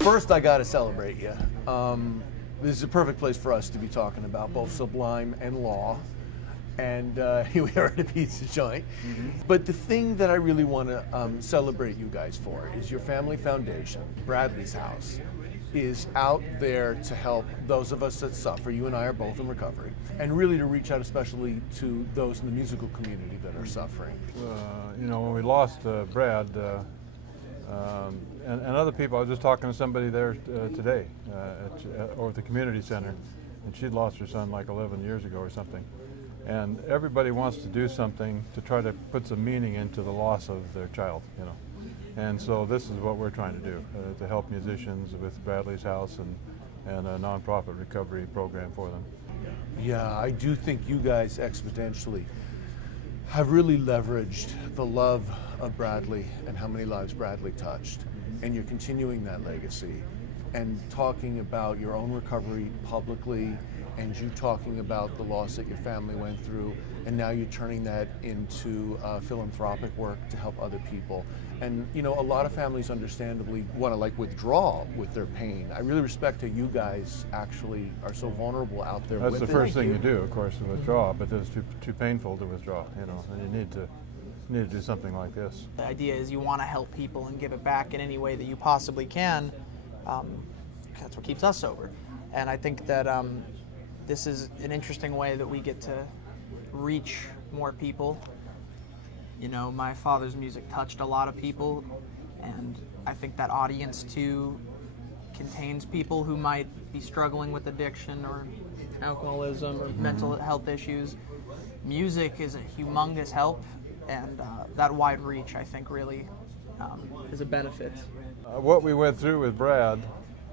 First, I got to celebrate you. This is a perfect place for us to be talking about both Sublime and Law. And here we are at a pizza joint. But the thing that I really want to celebrate you guys for is your family foundation, Bradley's House, is out there to help those of us that suffer. You and I are both in recovery. And really to reach out especially to those in the musical community that are suffering. You know, when we lost Brad and other people, I was just talking to somebody there today over at the community center, and she'd lost her son like 11 years ago or something. And everybody wants to do something to try to put some meaning into the loss of their child, you know. And so this is what we're trying to do, to help musicians with Bradley's House and a nonprofit recovery program for them. Yeah, I do think you guys exponentially have really leveraged the love of Bradley and how many lives Bradley touched. And you're continuing that legacy and talking about your own recovery publicly, and you talking about the loss that your family went through, and now you're turning that into philanthropic work to help other people. And you know, a lot of families understandably want to like withdraw with their pain. I really respect how you guys actually are so vulnerable out there. That's with the it. first thing you do, of course, to withdraw, but it's too painful to withdraw, you know, and you need to do something like this. The idea is you want to help people and give it back in any way that you possibly can. That's what keeps us sober. And I think that this is an interesting way that we get to reach more people. You know, my father's music touched a lot of people, and I think that audience too contains people who might be struggling with addiction or alcoholism or mental health issues. Music is a humongous help, and that wide reach, I think, really is a benefit. What we went through with Brad,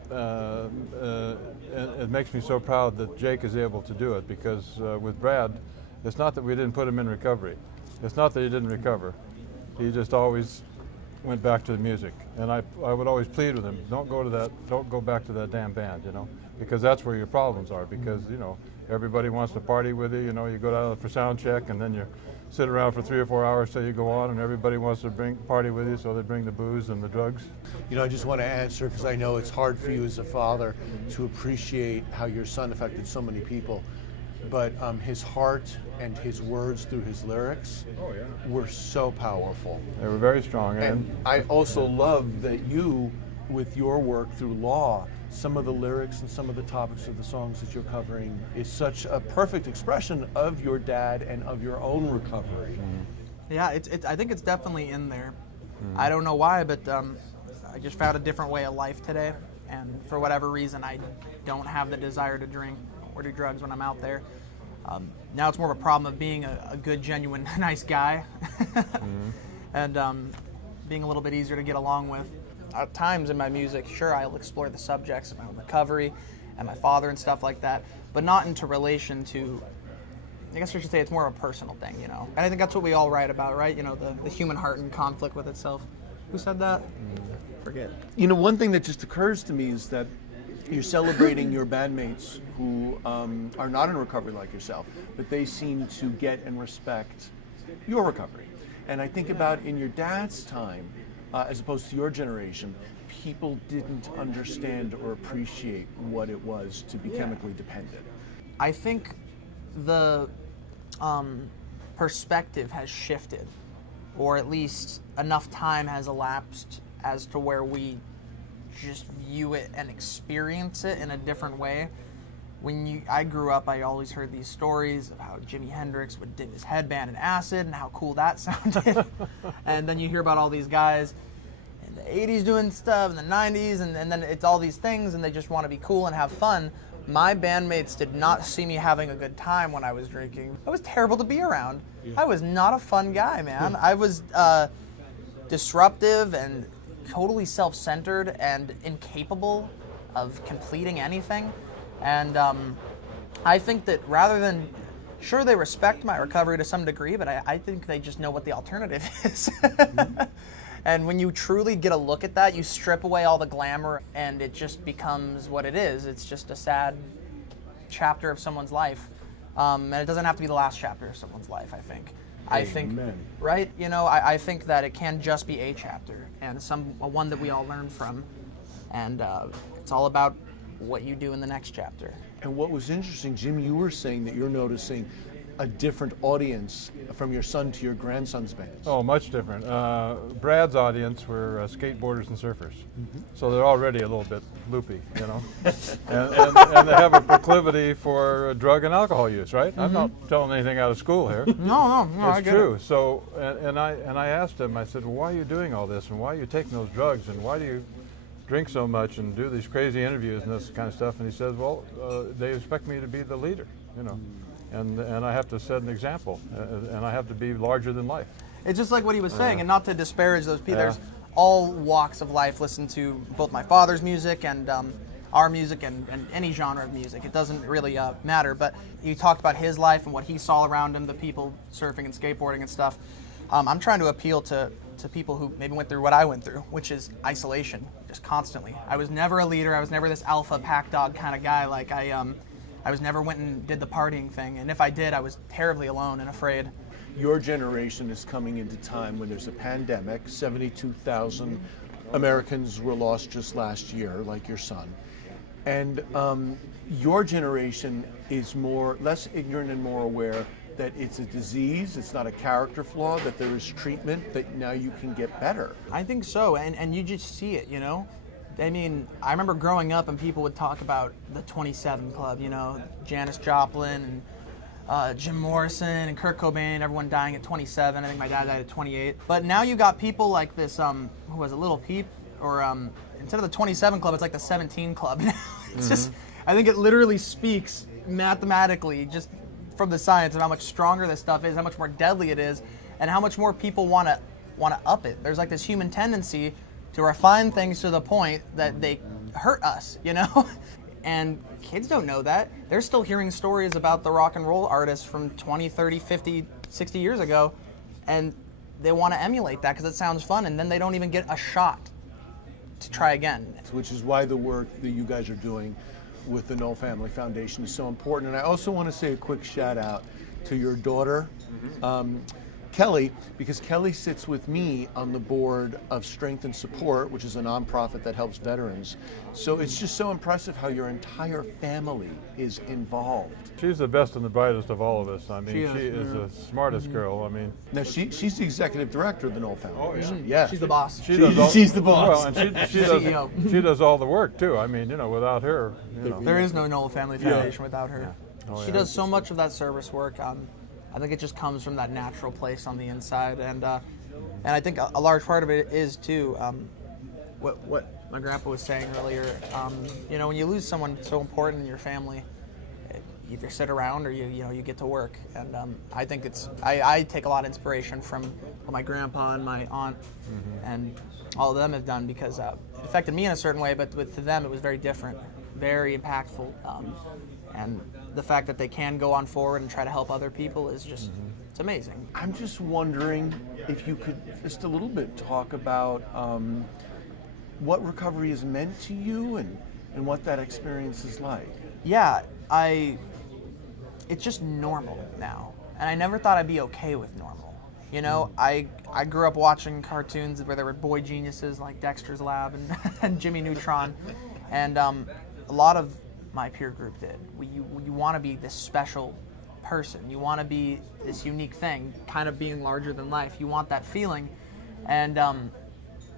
it makes me so proud that Jake is able to do it, because with Brad, it's not that we didn't put him in recovery. It's not that he didn't recover. He just always went back to the music. And I would always plead with him, don't go back to that damn band, you know, because that's where your problems are, because, you know, everybody wants to party with you, you know, you go down for sound check and then you sit around for 3 or 4 hours till you go on, and everybody wants to party with you, so they bring the booze and the drugs. You know, I just want to answer, because I know it's hard for you as a father to appreciate how your son affected so many people, but his heart and his words through his lyrics were so powerful. They were very strong. And I also love that you, with your work through Law, some of the lyrics and some of the topics of the songs that you're covering is such a perfect expression of your dad and of your own recovery. Yeah, I think it's definitely in there. I don't know why, but I just found a different way of life today, and for whatever reason, I don't have the desire to drink or do drugs when I'm out there. Now it's more of a problem of being a good, genuine, nice guy, and being a little bit easier to get along with. At times in my music, sure, I'll explore the subjects of my own recovery and my father and stuff like that, but not into relation to, I guess I should say it's more of a personal thing, you know. And I think that's what we all write about, right? You know, the human heart in conflict with itself. Who said that? Forget. You know, one thing that just occurs to me is that you're celebrating your bandmates who are not in recovery like yourself, but they seem to get and respect your recovery. And I think about in your dad's time, as opposed to your generation, people didn't understand or appreciate what it was to be chemically dependent. I think the perspective has shifted, or at least enough time has elapsed as to where we just view it and experience it in a different way. I grew up, I always heard these stories of how Jimi Hendrix would dip his headband in acid and how cool that sounded. And then you hear about all these guys in the 80s doing stuff, in the 90s, and then it's all these things, and they just want to be cool and have fun. My bandmates did not see me having a good time when I was drinking. I was terrible to be around. I was not a fun guy, man. I was disruptive and totally self-centered and incapable of completing anything. And I think that rather than, sure, they respect my recovery to some degree, but I think they just know what the alternative is. And when you truly get a look at that, you strip away all the glamour and it just becomes what it is. It's just a sad chapter of someone's life. And it doesn't have to be the last chapter of someone's life, I think. I think, right? You know, I think that it can just be a chapter and one that we all learn from. and it's all about what you do in the next chapter. And what was interesting, Jim, you were saying that you're noticing a different audience from your son to your grandson's bands. Oh, much different. Brad's audience were skateboarders and surfers, so they're already a little bit loopy, you know, and they have a proclivity for drug and alcohol use, right? I'm not telling anything out of school here. No, I It's get true. it. So, and I asked him, I said, well, why are you doing all this, and why are you taking those drugs, and why do you drink so much and do these crazy interviews and this kind of stuff? And he says, well, they expect me to be the leader, you know. And I have to set an example, and I have to be larger than life. It's just like what he was saying, and not to disparage those people. Yeah. There's all walks of life listen to both my father's music and our music and any genre of music. It doesn't really matter. But you talked about his life and what he saw around him, the people surfing and skateboarding and stuff. I'm trying to appeal to people who maybe went through what I went through, which is isolation, just constantly. I was never a leader. I was never this alpha pack dog kind of guy. Like I was never went and did the partying thing, and if I did, I was terribly alone and afraid. Your generation is coming into time when there's a pandemic. 72,000 Americans were lost just last year, like your son. And your generation is less ignorant and more aware that it's a disease, it's not a character flaw, that there is treatment, that now you can get better. I think so, and you just see it, you know? I mean, I remember growing up and people would talk about the 27 Club, you know, Janis Joplin and Jim Morrison and Kurt Cobain, everyone dying at 27. I think my dad died at 28. But now you got people like this, who was a Little Peep, or instead of the 27 Club, it's like the 17 Club. It's just, I think it literally speaks mathematically, just from the science, of how much stronger this stuff is, how much more deadly it is, and how much more people want to up it. There's like this human tendency to refine things to the point that they hurt us, you know? And kids don't know that. They're still hearing stories about the rock and roll artists from 20, 30, 50, 60 years ago, and they want to emulate that because it sounds fun, and then they don't even get a shot to try again. Which is why the work that you guys are doing with the Nowell Family Foundation is so important. And I also want to say a quick shout out to your daughter, Kelly, because Kelly sits with me on the board of Strength and Support, which is a nonprofit that helps veterans. So it's just so impressive how your entire family is involved. She's the best and the brightest of all of us. I mean, She she is, is the smartest girl. I mean, Now she's the executive director of the Nowell Foundation. Yeah. She's the boss. She's the boss. Well, and she CEO. she does all the work too. I mean, you know, without her, you know. There is no Nowell Family Foundation without her. Oh, She yeah. does so much of that service work. I think it just comes from that natural place on the inside, and I think a large part of it is too what my grandpa was saying earlier. You know, when you lose someone so important in your family, you either sit around or you get to work. And I think I take a lot of inspiration from what my grandpa and my aunt and all of them have done, because it affected me in a certain way, but to them it was very different, very impactful. And the fact that they can go on forward and try to help other people is just, it's amazing. I'm just wondering if you could just a little bit talk about what recovery has meant to you and what that experience is like. Yeah, it's just normal now. And I never thought I'd be okay with normal. You know, I grew up watching cartoons where there were boy geniuses like Dexter's Lab and Jimmy Neutron. And a lot of my peer group did. You want to be this special person. You want to be this unique thing, kind of being larger than life. You want that feeling. And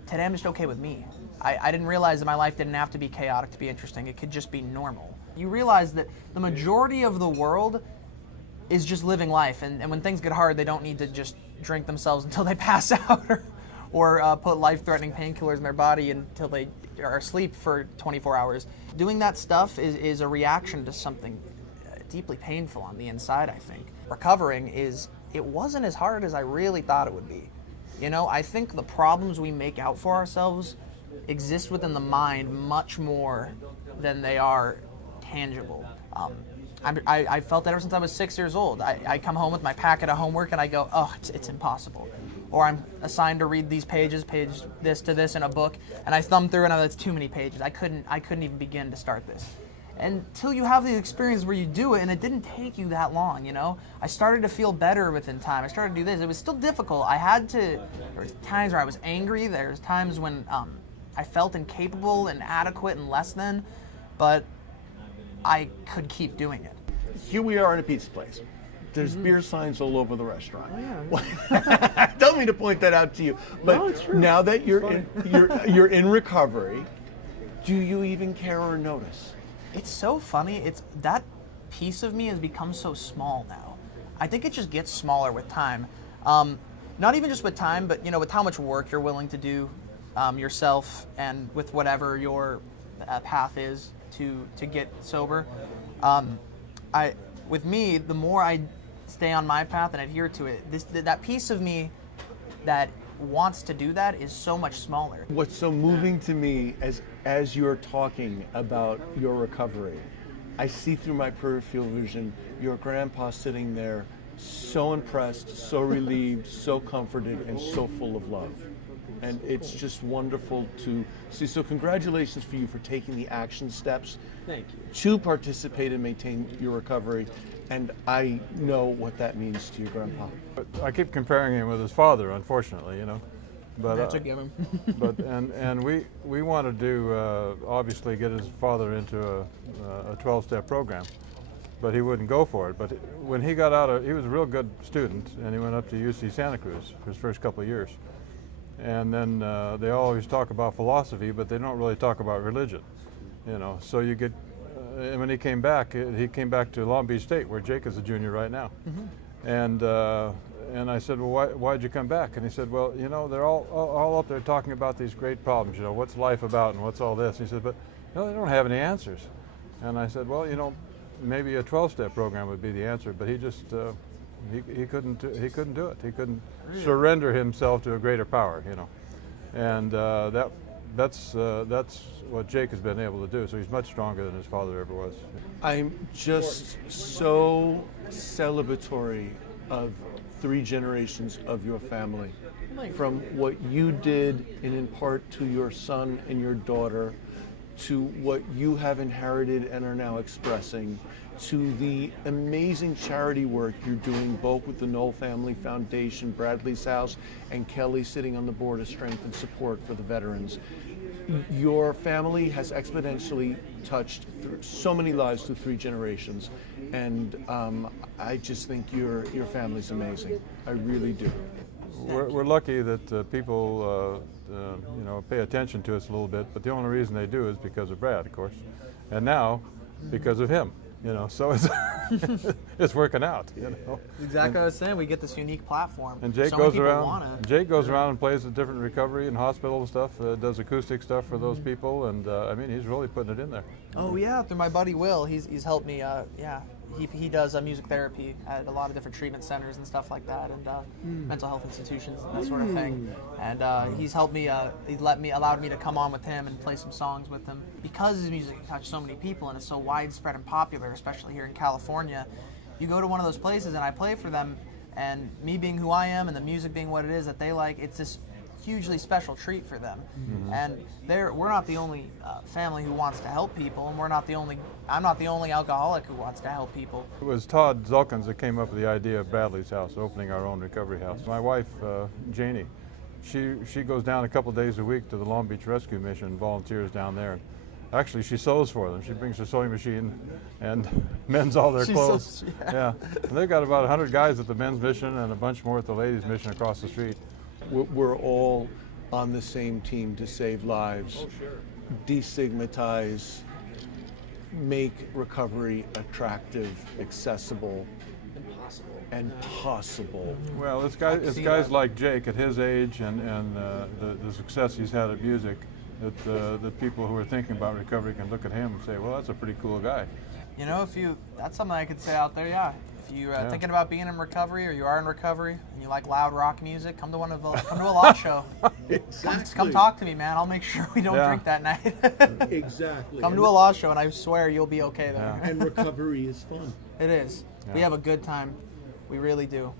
today I'm just okay with me. I didn't realize that my life didn't have to be chaotic to be interesting. It could just be normal. You realize that the majority of the world is just living life. And when things get hard, they don't need to just drink themselves until they pass out or put life-threatening painkillers in their body until they are asleep for 24 hours. Doing that stuff is a reaction to something deeply painful on the inside, I think. Recovering it wasn't as hard as I really thought it would be. You know, I think the problems we make out for ourselves exist within the mind much more than they are tangible. I felt that ever since I was 6 years old. I come home with my packet of homework and I go, oh, it's impossible. Or I'm assigned to read these pages, page this to this in a book, and I thumb through and it's too many pages. I couldn't even begin to start this. Until you have the experience where you do it, and it didn't take you that long, you know? I started to feel better within time. I started to do this. It was still difficult. There was times where I was angry. There's times when I I felt incapable and inadequate and less than, but I could keep doing it. Here we are in a pizza place. There's beer signs all over the restaurant. I don't mean to point that out to you, but No, it's true. now that you're in recovery, do you even care or notice? It's so funny. It's that piece of me has become so small now. I think it just gets smaller with time. Not even just with time, but with how much work you're willing to do yourself, and with whatever your path is to get sober. With me, the more I stay on my path and adhere to it, that piece of me that wants to do that is so much smaller. What's so moving to me as you're talking about your recovery, I see through my peripheral vision your grandpa sitting there, so impressed, so relieved, so comforted, and so full of love. And it's just wonderful to see. So congratulations for you for taking the action steps Thank you. to participate and maintain your recovery. And I know what that means to your grandpa. But I keep comparing him with his father, unfortunately, But That's a given. and we wanted to obviously get his father into a 12-step program, but he wouldn't go for it. But when he got out he was a real good student, and he went up to UC Santa Cruz for his first couple of years. And then they always talk about philosophy, but they don't really talk about religion, So you get, and when he came back to Long Beach State, where Jake is a junior right now. And I said, well, why'd you come back? And he said, well, they're all up there talking about these great problems, what's life about and what's all this? And he said, but they don't have any answers. And I said, well, maybe a 12-step program would be the answer, but he just, he couldn't do it. He couldn't surrender himself to a greater power, And that's what Jake has been able to do. So he's much stronger than his father ever was. I'm just so celebratory of 3 generations of your family. From what you did and impart to your son and your daughter, to what you have inherited and are now expressing, to the amazing charity work you're doing both with the Nowell Family Foundation, Bradley's house, and Kelly sitting on the board of strength and support for the veterans. Your family has exponentially touched so many lives through 3 generations, and I just think your family's amazing. I really do. We're lucky that people pay attention to us a little bit, but the only reason they do is because of Brad, of course, and now because of him. So it's it's working out. Exactly what I was saying. We get this unique platform. And Jake so many goes people around. wanna- Jake goes around and plays at different recovery and hospital and stuff. Does acoustic stuff for those people, and he's really putting it in there. Oh yeah, through my buddy Will, he's helped me. He does music therapy at a lot of different treatment centers and stuff like that, and mental health institutions and that sort of thing. And he's helped me. Allowed me to come on with him and play some songs with him because his music touched so many people and is so widespread and popular, especially here in California. You go to one of those places and I play for them, and me being who I am and the music being what it is that they like, it's this hugely special treat for them. And we're not the only family who wants to help people, and I'm not the only alcoholic who wants to help people. It was Todd Zulkins that came up with the idea of Bradley's house, opening our own recovery house. My wife, Janie, she goes down a couple days a week to the Long Beach Rescue Mission, volunteers down there. Actually, she sews for them. She brings her sewing machine and mends all their clothes. Sews, yeah. And they've got about 100 guys at the men's mission and a bunch more at the ladies' mission across the street. We're all on the same team to save lives, destigmatize, make recovery attractive, accessible, and possible. Well, it's guys like Jake at his age and the success he's had at music that the people who are thinking about recovery can look at him and say, well, that's a pretty cool guy. That's something I could say out there, yeah. If you're thinking about being in recovery, or you are in recovery, and you like loud rock music, come to a lot show. Exactly. Come talk to me, man. I'll make sure we don't drink that night. Exactly. Come to a law show, and I swear you'll be okay there. And recovery is fun. It is. Yeah. We have a good time. We really do.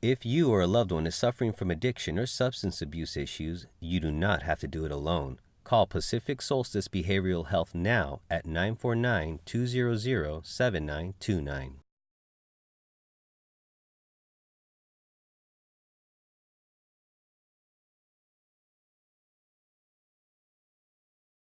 If you or a loved one is suffering from addiction or substance abuse issues, you do not have to do it alone. Call Pacific Solstice Behavioral Health now at 949-200-7929.